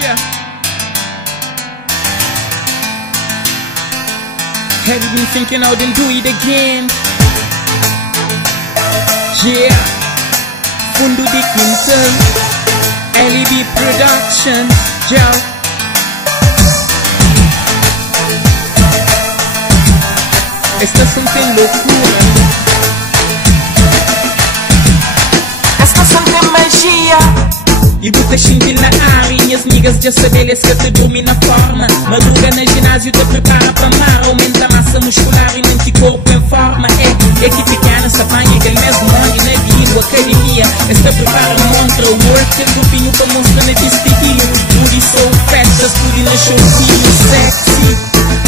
Yeah. Have you been thinking out and do it again? Yeah. Fundo de Quintal, Eli Production. Yeah. Estas son de loucura. Estas são de magia. E botas xingue na área, minhas migas já sabem que te dorme na forma. Madruga no ginásio, te prepara para mar. Aumenta a massa muscular e mente e corpo em forma. É que pequena se apanha, aquele mesmo morre na vida. Academia, esta prepara montra. O work é grupinho para mostrar na despedinho. Booty so fat, das tudo na showzinho sexy.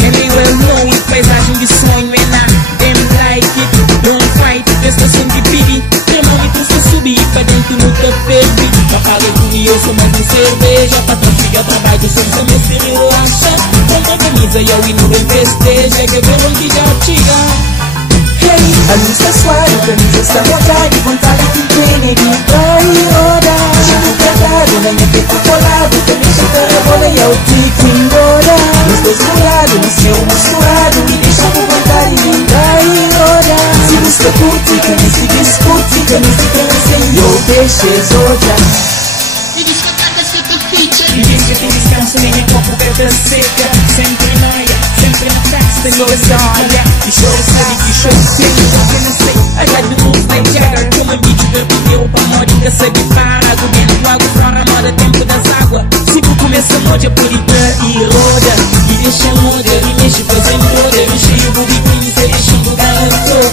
And they well know it, paisagem de sonho é na them like it. Don't fight, estação de piri. Termômetro se subir para dentro no tapete. Papai e eu sou mais um cerveja. Patrão fica trabalho, sou também se relaxa. Com a camisa e ao hino do festeja. Que vem onde já chega. Hey, a luz está suave, camisa está vontade. Vontade que tem, ele vai rodar. Chico cantado, nem peito colado. Camisa da rebola e ao tique embora. Os dois do lado, no seu musculado. Me deixa com vontade, nem vai rodar. Se você curte, camisa se discute. Camisa cansa e eu deixo exodia. Me diz que tem descanso, nem é copo gata seca. Sempre noia, sempre na festa. Não é olha, e show sabe que show tem. Eu não sei, I got the moves like Jagger. Como a beat da video pra módica. Sabe para, do bem do água fora. Moda tempo das águas. Se tu começa modja, polita e roda. E deixa modja, e mexe fazendo roda. E cheio do biquíni, se deixando gana toda.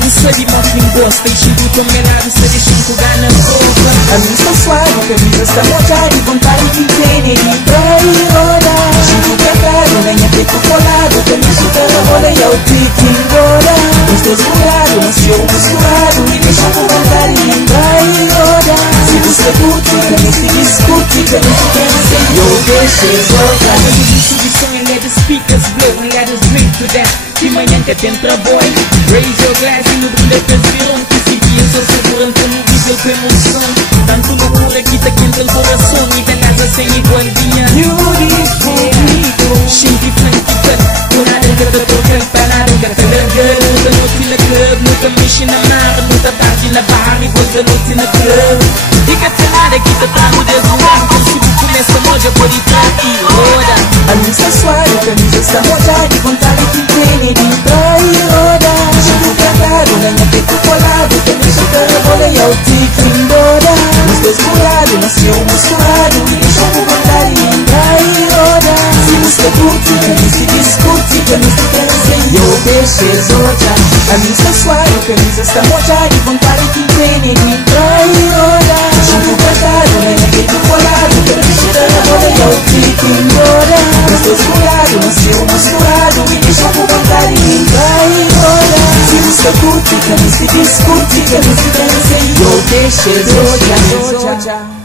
Não sabe mal quem gosta. E cheio do melado, se deixando gana toda. A luz está suave, a camisa está molhada. E vontade que tem, ele vai rodar. Chico cantado, nem é peito colado. Camisa da rebola e ao tique embora. Os dois do lado, no seu musculado. Me deixa com vontade, nem vai rodar. Se você curte, camisa se discute. Camisa cansa e eu deixo exodia. Distribuição and let the speakers blow and let us drink to that. De manhã que tem trabalho, raise your glass e no boleto viram que se via só segurando como vídeo com emoção. Tanto loucura que tá quente o coração e da casa sem igualdinha. Beautiful people. Shinty funky cut, nada que te toca, parada que te larga. Muita noite na club, muita mexe na mar, muita tarde na barra e muita noite na club. E que te nada que te tá no deslugar, como se tu começa a modja por entrar e roda. A luz está suave, a camisa está molhada. E vontade que tem, ele vai rodar. Chico cantado, nem é peito colado. Camisa da rebola e ao tique embora. Os dois do lado, no seu musculado. Me deixa com vontade, nem vai rodar. Se você curte, camisa se discute. Camisa cansa e eu deixo exodia. A luz está suave, a camisa está molhada. E vontade que tem, ele vai rodar. Chico cantado, nem é peito colado. Camisa da rebola e ao tique embora. Os dois do lado, no seu musculado. Me deixa com vontade, nem vai rodar. Se você curte, camisa se discute. Camisa cansa e eu deixo exodia.